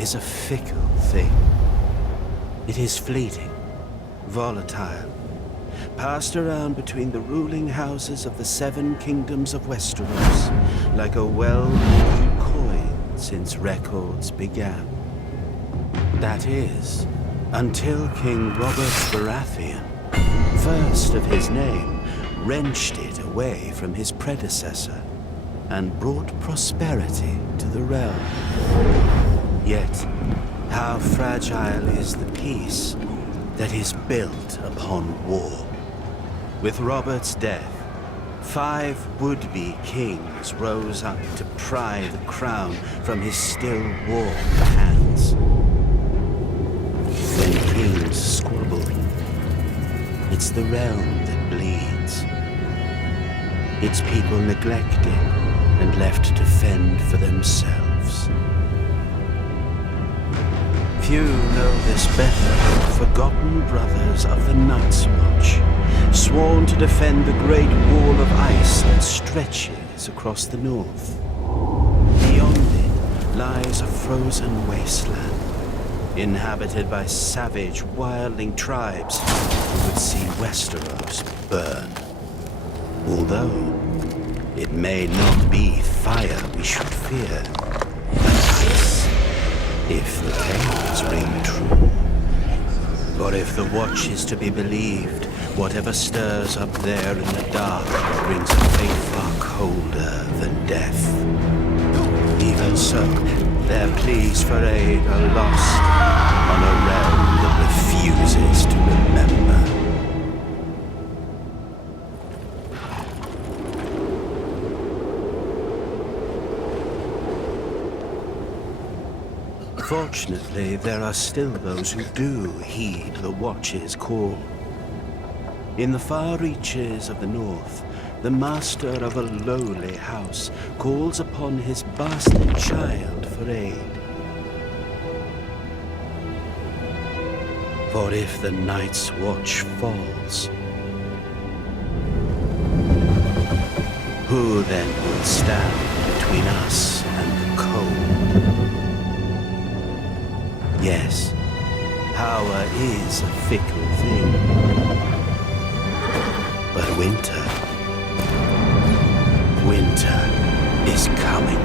is a fickle thing. It is fleeting, volatile, passed around between the ruling houses of the 7 kingdoms of Westeros like a well-worn coin since records began. That is, until King Robert Baratheon, first of his name, wrenched it away from his predecessor and brought prosperity to the realm. Yet, how fragile is the peace that is built upon war? With Robert's death, 5 would-be kings rose up to pry the crown from his still warm hands. When kings squabble, it's the realm that bleeds. Its people neglected and left to fend for themselves. Few know this better than the forgotten brothers of the Night's Watch, sworn to defend the great wall of ice that stretches across the north. Beyond it lies a frozen wasteland, inhabited by savage, wildling tribes who would see Westeros burn. Although it may not be fire we should fear, but ice, if the tales ring true. For if the Watch is to be believed, whatever stirs up there in the dark brings a fate far colder than death. Even so, their pleas for aid are lost on a realm that refuses to remember. Fortunately, there are still those who do heed the Watch's call. In the far reaches of the north, the master of a lowly house calls upon his bastard child for aid. For if the Night's Watch falls, who then will stand between us and the cold? Yes, power is a fickle thing. But winter is coming.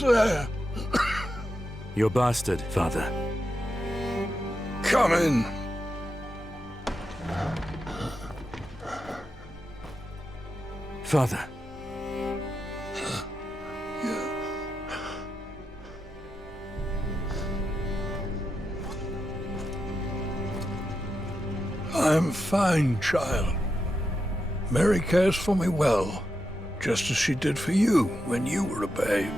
Who's there? Your bastard, father. Come in. Father. I'm fine, child. Mary cares for me well, just as she did for you when you were a babe.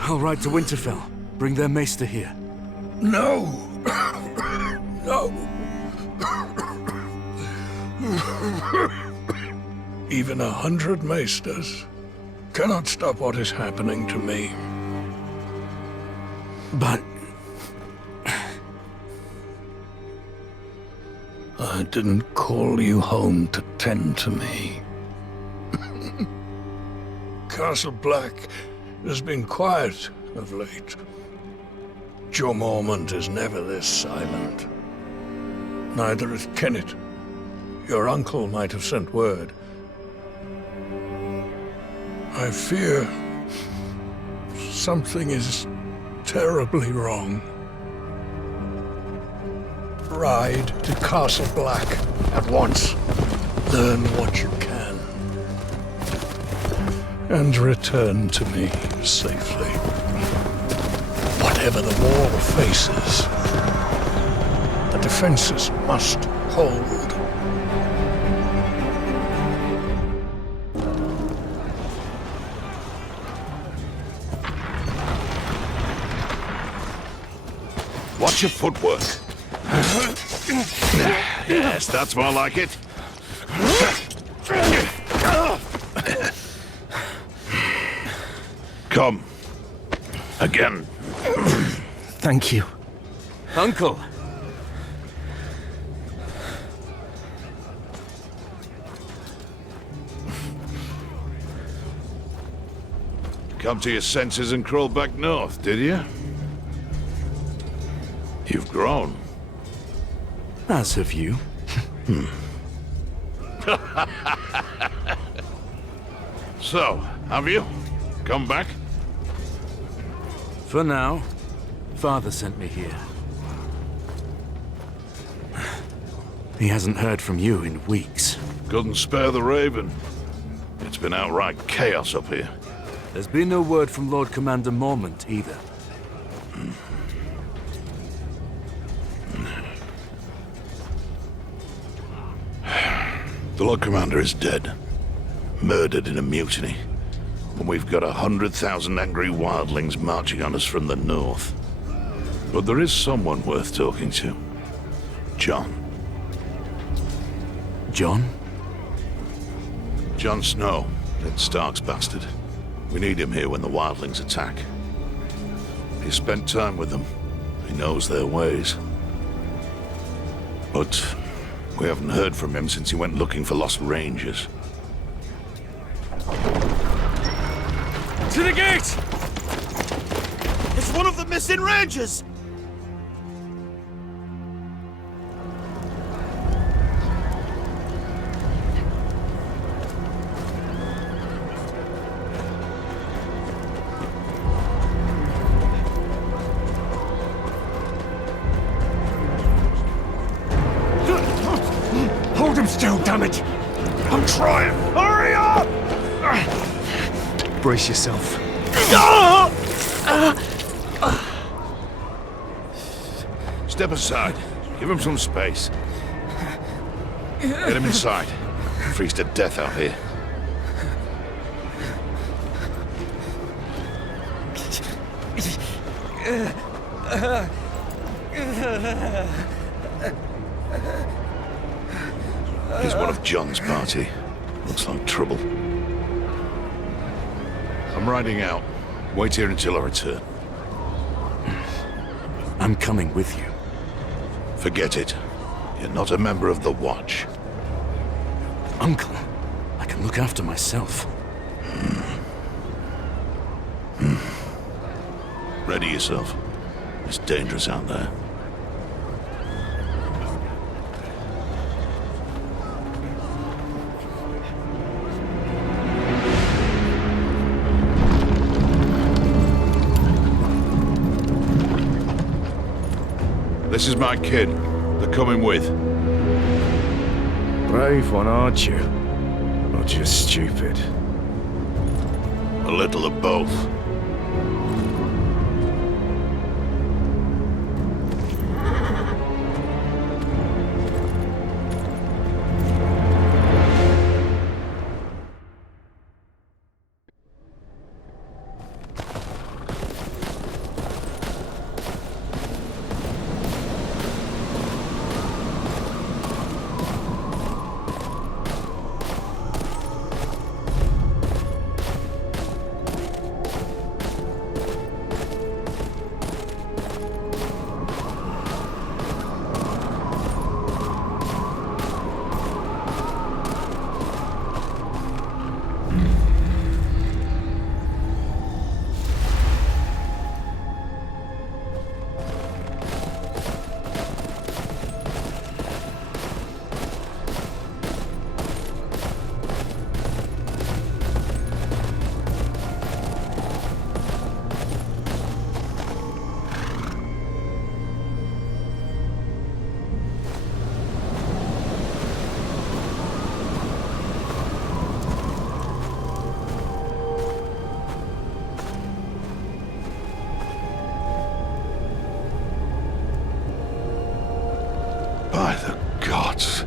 I'll ride to Winterfell. Bring their maester here. No! No! Even 100 maesters cannot stop what is happening to me. But... I didn't call you home to tend to me. Castle Black has been quiet of late. Joe Mormont is never this silent. Neither is Kenneth. Your uncle might have sent word. I fear something is terribly wrong. Ride to Castle Black at once. Learn what you can. And return to me safely. Whatever the wall faces, the defenses must hold. Watch your footwork. Yes, that's more like it. Come. Again. Thank you. Uncle! Come to your senses and crawl back north, did you? You've grown. As have you. So, have you? Come back? For now, Father sent me here. He hasn't heard from you in weeks. Couldn't spare the Raven. It's been outright chaos up here. There's been no word from Lord Commander Mormont either. The Lord Commander is dead. Murdered in a mutiny. And we've got 100,000 angry wildlings marching on us from the north. But there is someone worth talking to. Jon. Jon? Jon Snow, Ned Stark's bastard. We need him here when the wildlings attack. He spent time with them. He knows their ways. But we haven't heard from him since he went looking for lost rangers. To the gate! It's one of the missing rangers! Hold him still, damn it! I'm trying! Hurry up! Brace yourself. Step aside. Give him some space. Get him inside. Freeze to death out here. He's one of Jon's party. Looks like trouble. I'm riding out. Wait here until I return. I'm coming with you. Forget it. You're not a member of the Watch. Uncle, I can look after myself. Ready yourself. It's dangerous out there. This is my kid. They're coming with. Brave one, aren't you? Or just stupid? A little of both. By the gods.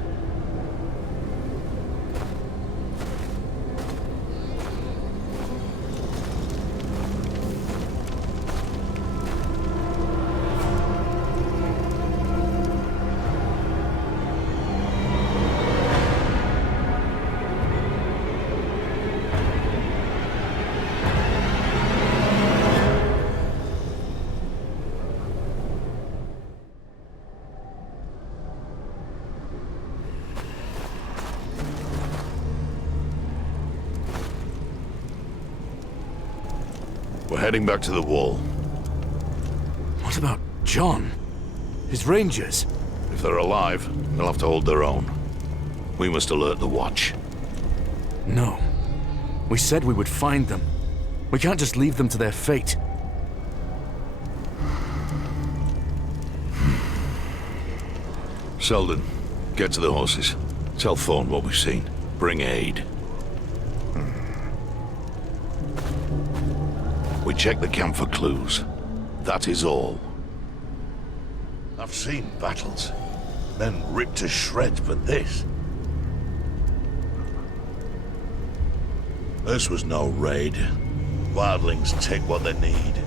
We're heading back to the wall. What about John? His rangers? If they're alive, they'll have to hold their own. We must alert the watch. No. We said we would find them. We can't just leave them to their fate. Selden, get to the horses. Tell Thorne what we've seen. Bring aid. We check the camp for clues. That is all. I've seen battles. Men ripped to shreds, but this... This was no raid. Wildlings take what they need.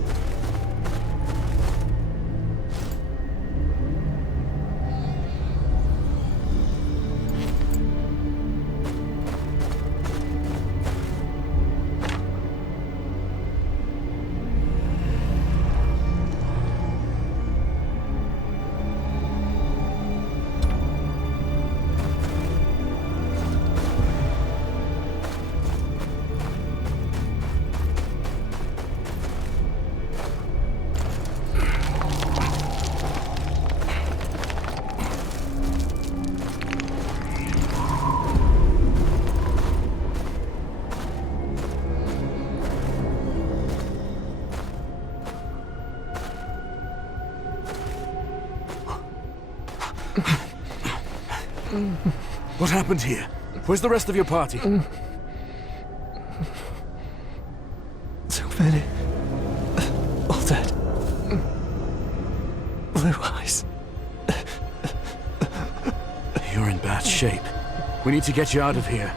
What happened here? Where's the rest of your party? So many. All dead. Blue eyes. You're in bad shape. We need to get you out of here.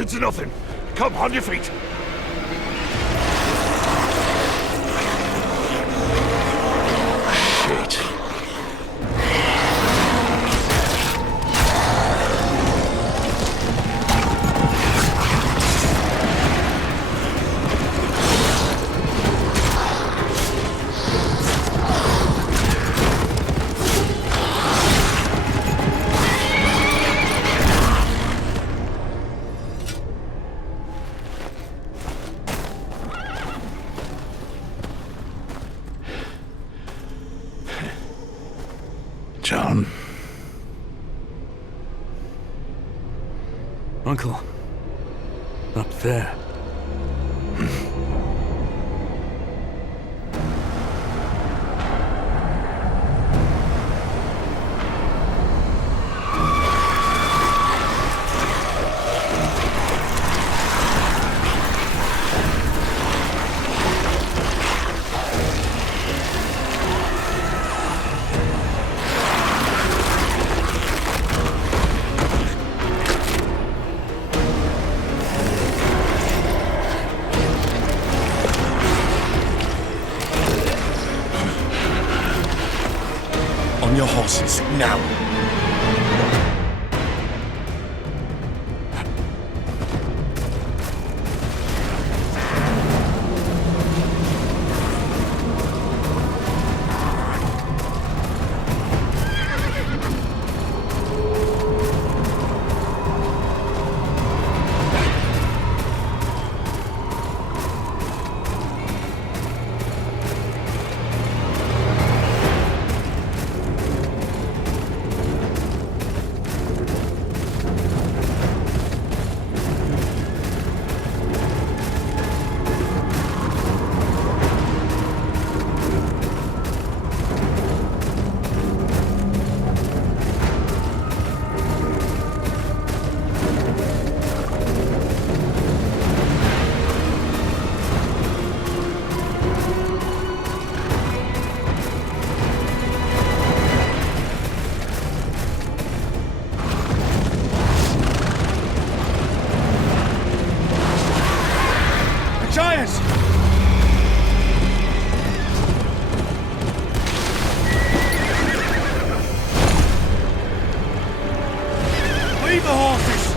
It's nothing. Come, on your feet. Shit. John, Uncle. Up there. On your horses, now. Giants! Leave the horses!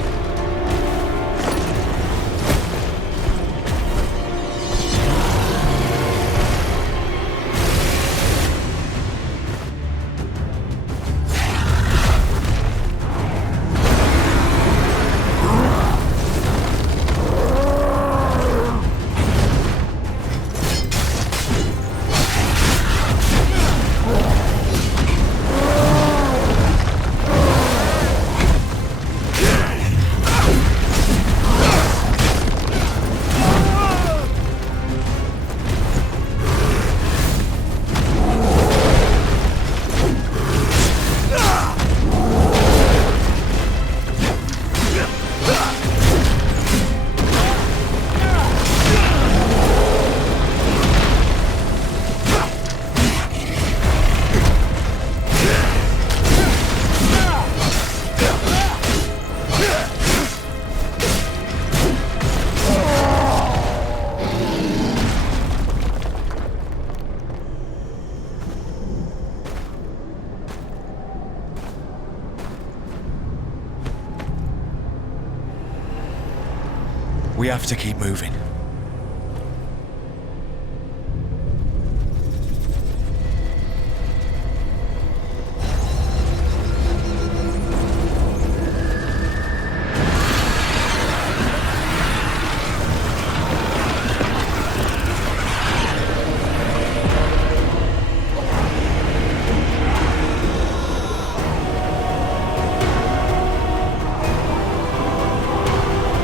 We have to keep moving.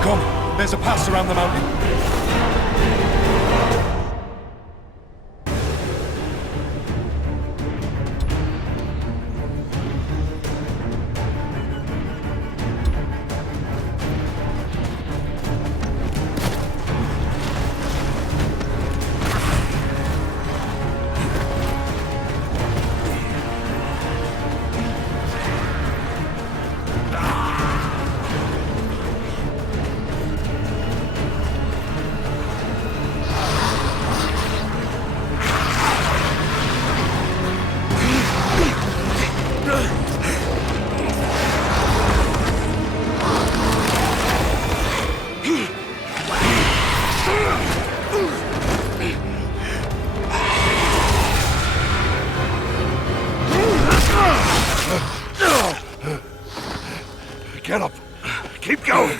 Come, there's a pass around the mountain. Keep going!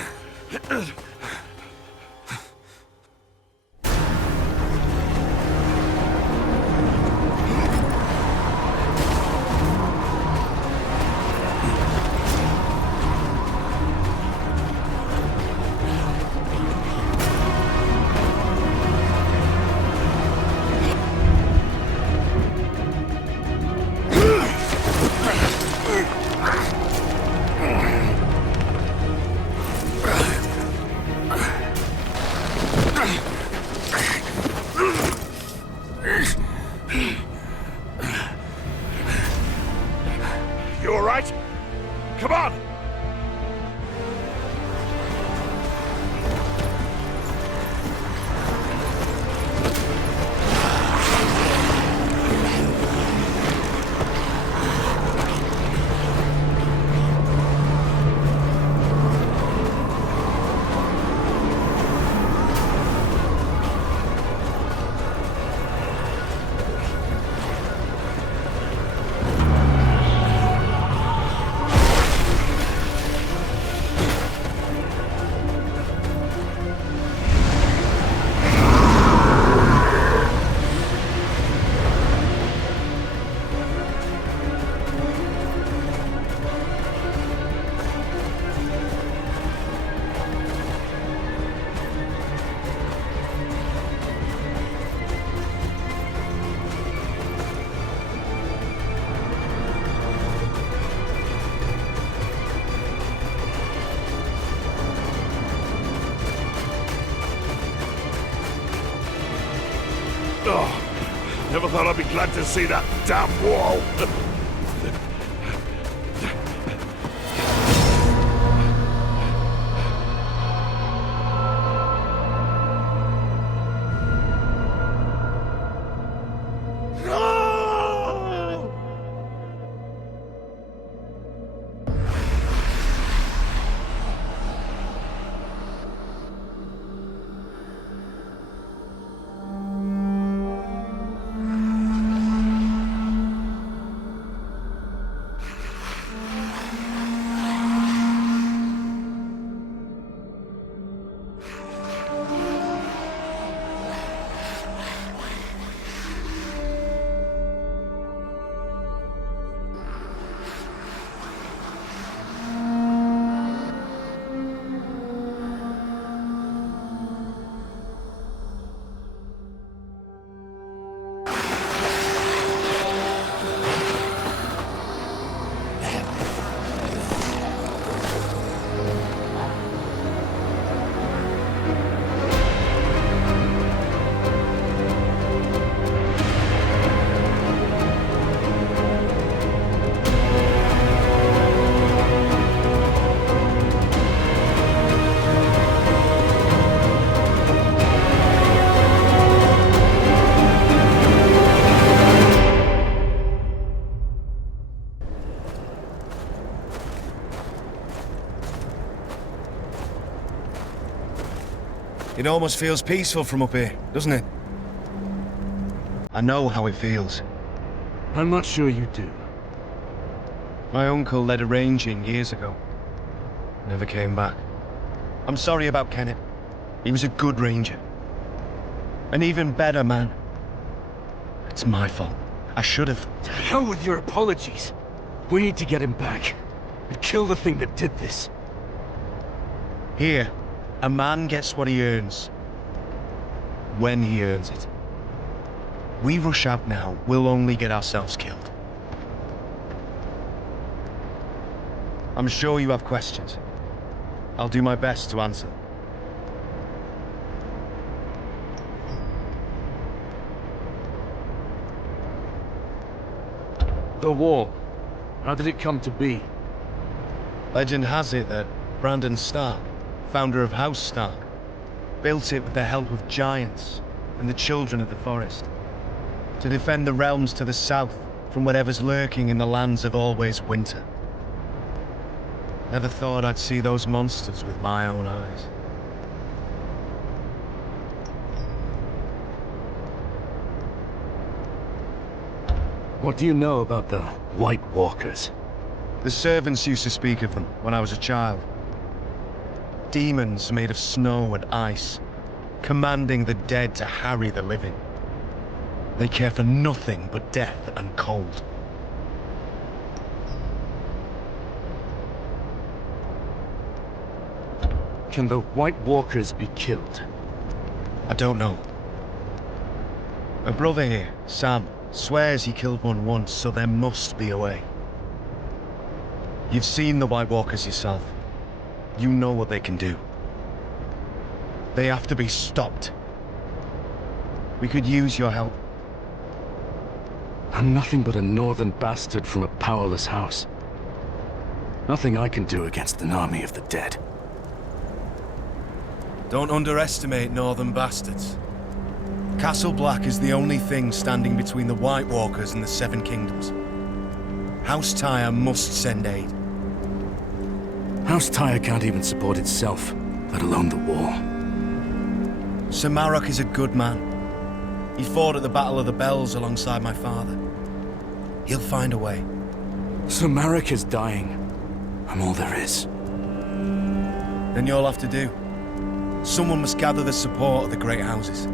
You all right? Come on! Oh, never thought I'd be glad to see that damn wall. It almost feels peaceful from up here, doesn't it? I know how it feels. I'm not sure you do. My uncle led a ranging years ago. Never came back. I'm sorry about Kenneth. He was a good ranger. An even better man. It's my fault. I should have. To hell with your apologies. We need to get him back. And kill the thing that did this. Here, a man gets what he earns. When he earns it. We rush out now, we'll only get ourselves killed. I'm sure you have questions. I'll do my best to answer. The wall. How did it come to be? Legend has it that Brandon Stark, founder of House Stark, built it with the help of giants and the children of the forest, to defend the realms to the south from whatever's lurking in the lands of always winter. Never thought I'd see those monsters with my own eyes. What do you know about the White Walkers? The servants used to speak of them when I was a child. Demons made of snow and ice, commanding the dead to harry the living. They care for nothing but death and cold. Can the White Walkers be killed? I don't know. A brother here, Sam, swears he killed one once, so there must be a way. You've seen the White Walkers yourself. You know what they can do. They have to be stopped. We could use your help. I'm nothing but a northern bastard from a powerless house. Nothing I can do against an army of the dead. Don't underestimate northern bastards. Castle Black is the only thing standing between the White Walkers and the Seven Kingdoms. House Tyre must send aid. House Tyre can't even support itself, let alone the war. Sir Marok is a good man. He fought at the Battle of the Bells alongside my father. He'll find a way. So Marek is dying. I'm all there is. Then you'll have to do. Someone must gather the support of the great houses.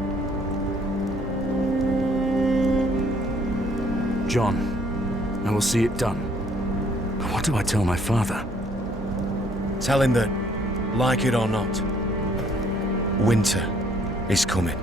John, I will see it done. But what do I tell my father? Tell him that, like it or not, winter is coming.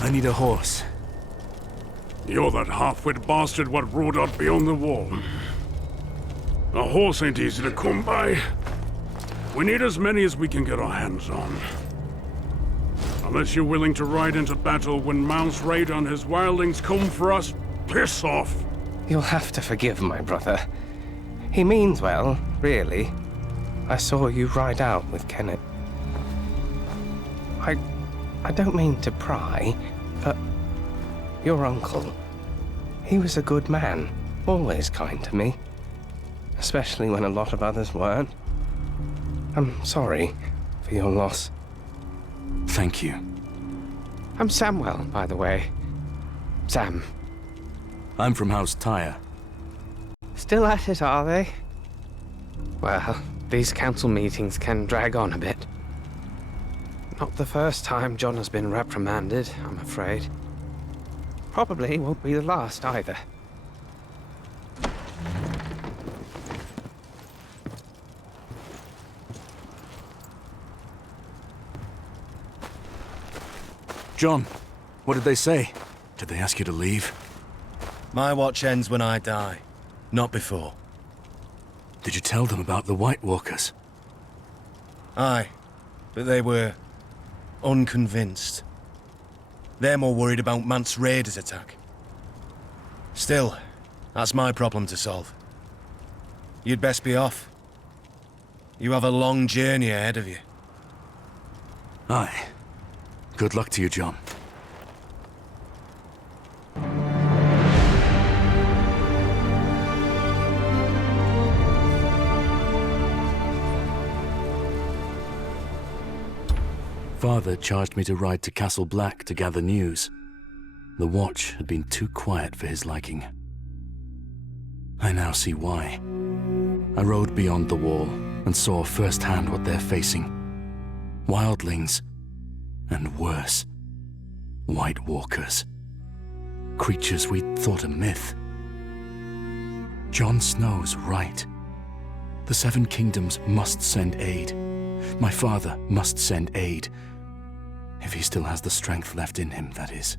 I need a horse. You're that half-wit bastard what rode out beyond the wall. A horse ain't easy to come by. We need as many as we can get our hands on. Unless you're willing to ride into battle when Mounts Raid and his wildlings come for us, piss off! You'll have to forgive my brother. He means well, really. I saw you ride out with Kennet. I don't mean to pry, but your uncle, he was a good man, always kind to me. Especially when a lot of others weren't. I'm sorry for your loss. Thank you. I'm Samuel, by the way. Sam. I'm from House Tyre. Still at it, are they? Well, these council meetings can drag on a bit. Not the first time John has been reprimanded, I'm afraid. Probably won't be the last either. John, what did they say? Did they ask you to leave? My watch ends when I die, not before. Did you tell them about the White Walkers? Aye, but they were unconvinced. They're more worried about Mance Raider's attack. Still, that's my problem to solve. You'd best be off. You have a long journey ahead of you. Aye. Good luck to you, John. Father charged me to ride to Castle Black to gather news. The watch had been too quiet for his liking. I now see why. I rode beyond the wall and saw firsthand what they're facing. Wildlings, and worse, White Walkers. Creatures we'd thought a myth. Jon Snow's right. The Seven Kingdoms must send aid. My father must send aid. If he still has the strength left in him, that is.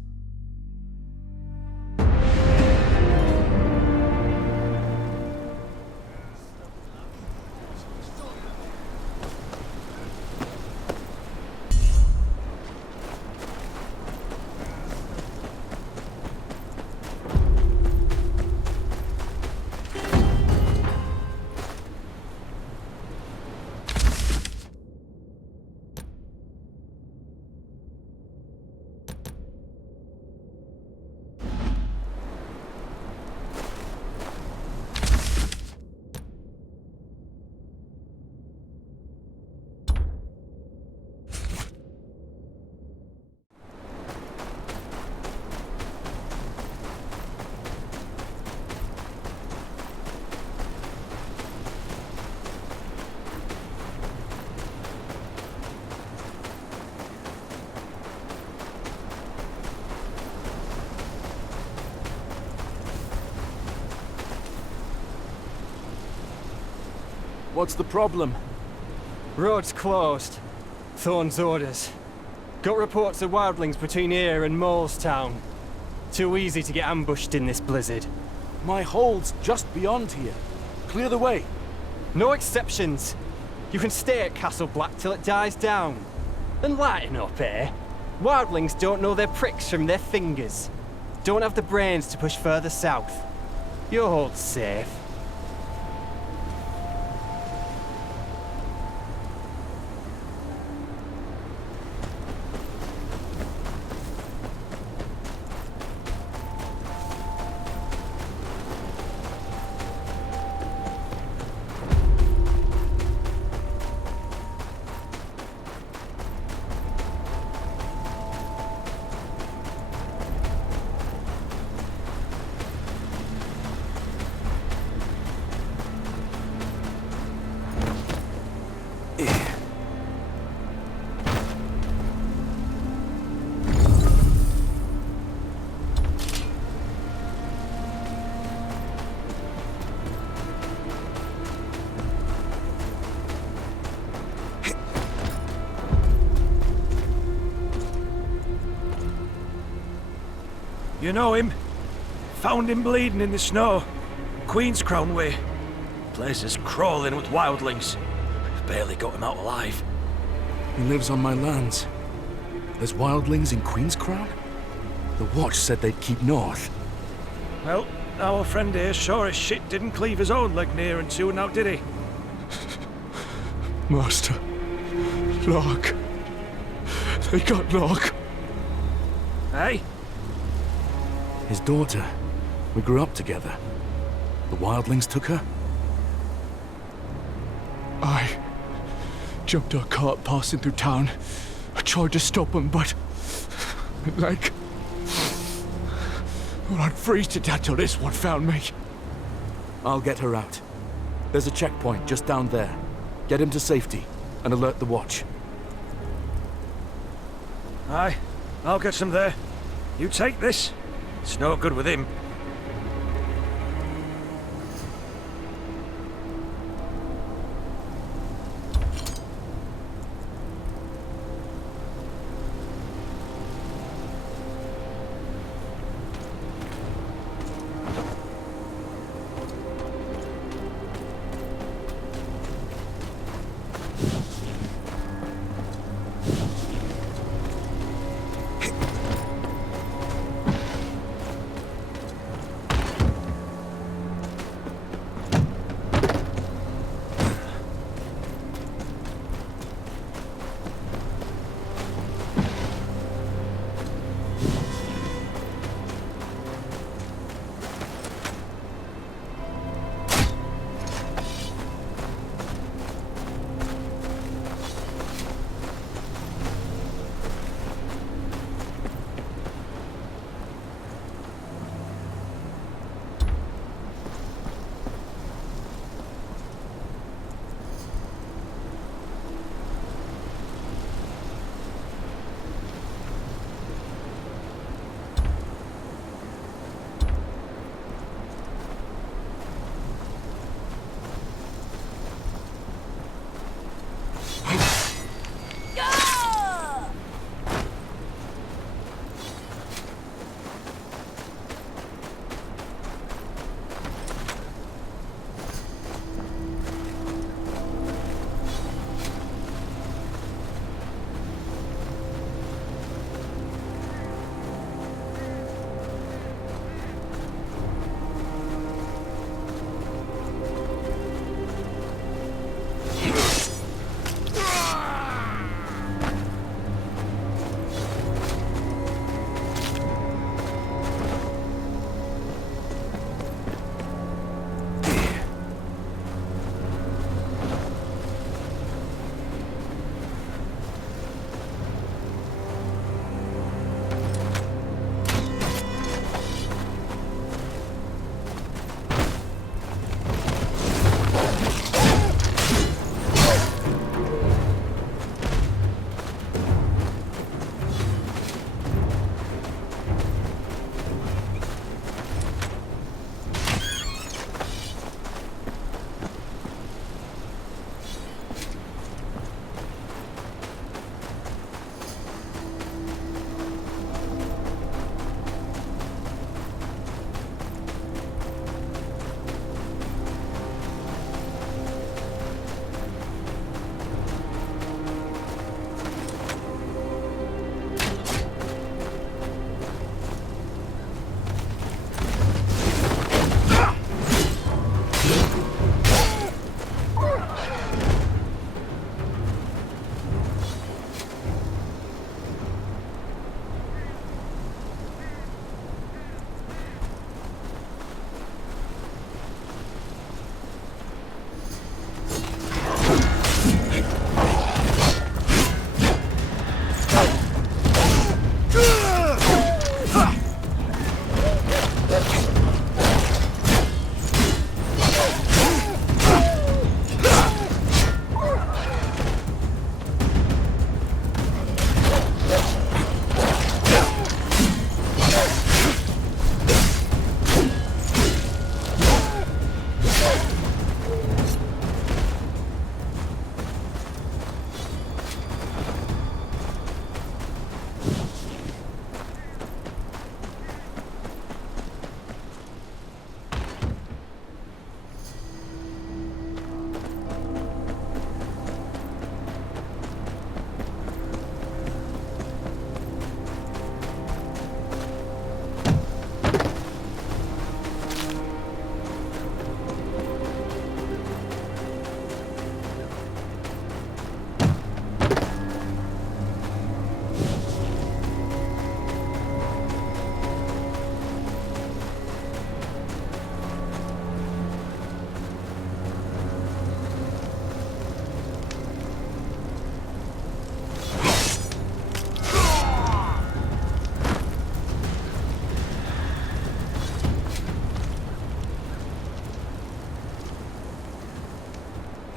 What's the problem? Road's closed. Thorn's orders. Got reports of wildlings between here and Molestown. Too easy to get ambushed in this blizzard. My hold's just beyond here. Clear the way. No exceptions. You can stay at Castle Black till it dies down. And lighten up, eh? Wildlings don't know their pricks from their fingers. Don't have the brains to push further south. Your hold's safe. You know him? Found him bleeding in the snow. Queen's Crown way. Place is crawling with wildlings. Barely got him out alive. He lives on my lands. There's wildlings in Queen's Crown? The Watch said they'd keep north. Well, our friend here sure as shit didn't cleave his own leg near and soon now, did he? Master. Locke. They got Locke. Hey? His daughter. We grew up together. The wildlings took her? I jumped a cart passing through town. I tried to stop him, but like I'd freeze to death till this one found me. I'll get her out. There's a checkpoint just down there. Get him to safety and alert the Watch. Aye, I'll get some there. You take this. It's no good with him.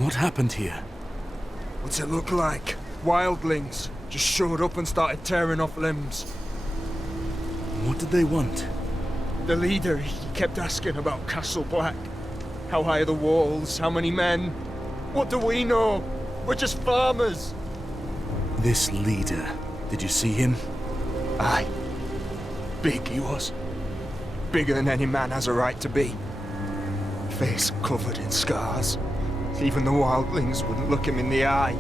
What happened here? What's it look like? Wildlings just showed up and started tearing off limbs. What did they want? The leader, he kept asking about Castle Black. How high are the walls? How many men? What do we know? We're just farmers. This leader, did you see him? Aye. Big he was. Bigger than any man has a right to be. Face covered in scars. Even the wildlings wouldn't look him in the eye.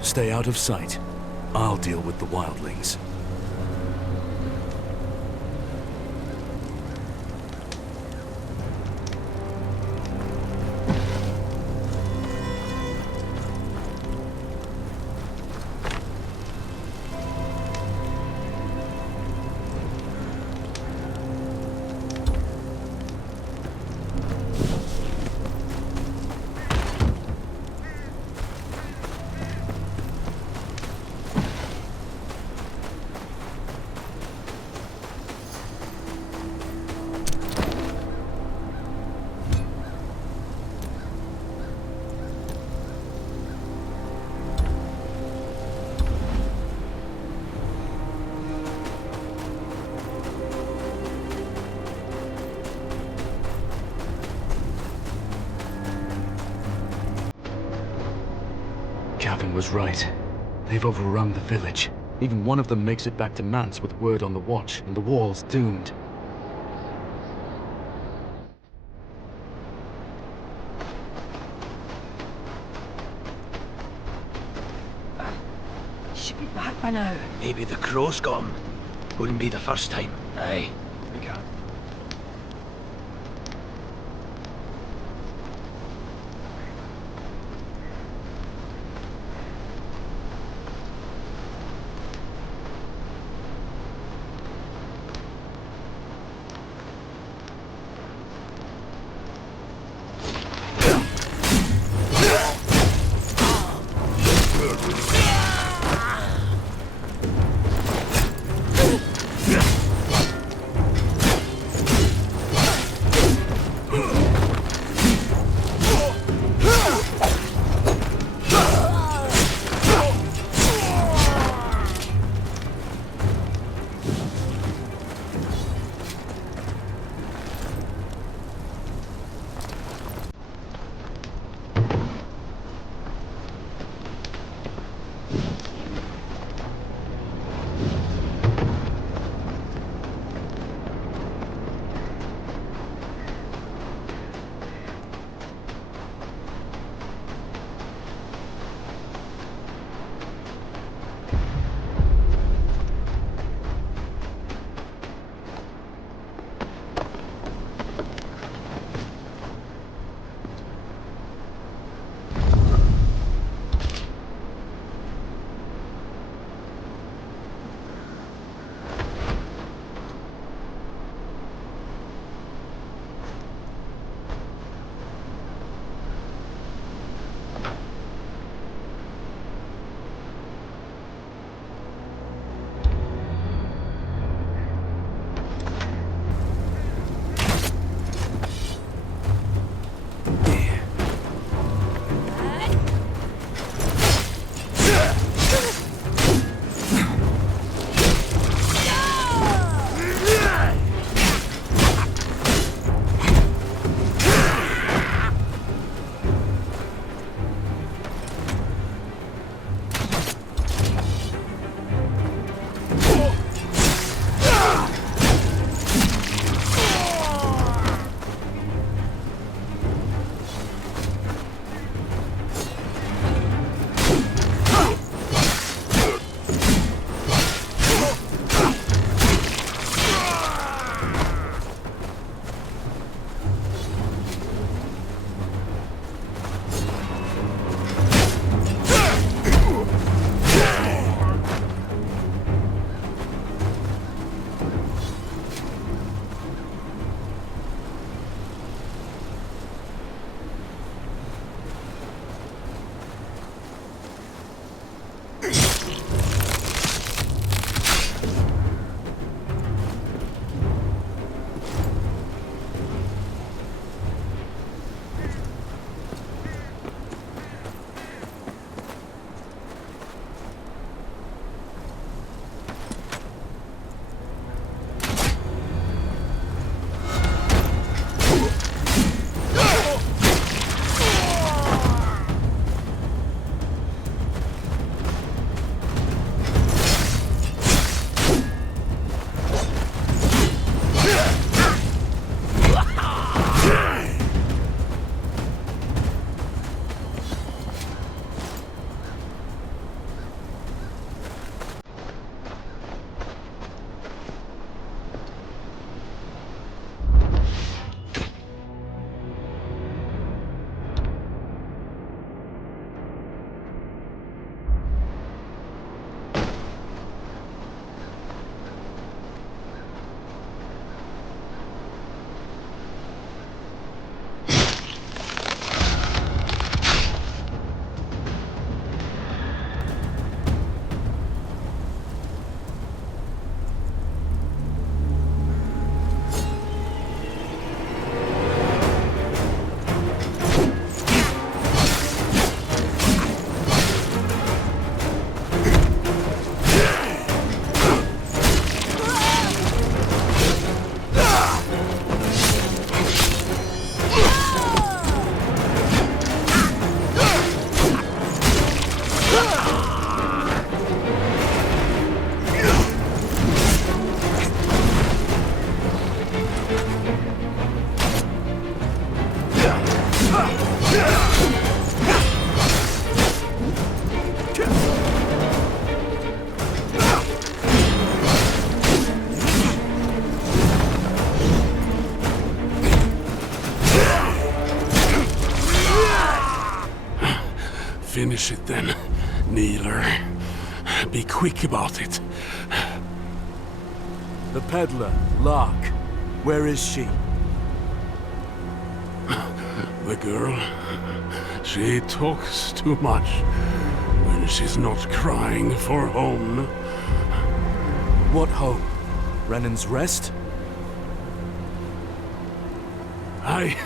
Stay out of sight. I'll deal with the wildlings. Gavin was right. They've overrun the village. Even one of them makes it back to Mance with word on the watch, and the wall's doomed. Should be back by now. Maybe the crow's got him. Wouldn't be the first time. Aye. We can't. finish it then, kneeler. Be quick about it. The peddler, Lark. Where is she? The girl, she talks too much when she's not crying for home. What home? Brennan's Rest? I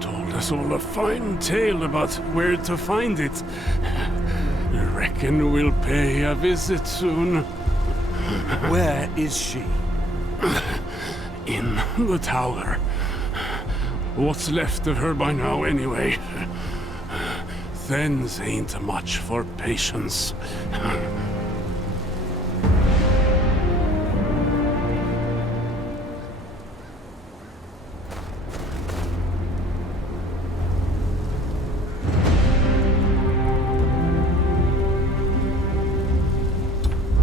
told us all a fine tale about where to find it. Reckon we'll pay a visit soon. Where is she? In the tower. What's left of her by now, anyway? Thens ain't much for patience.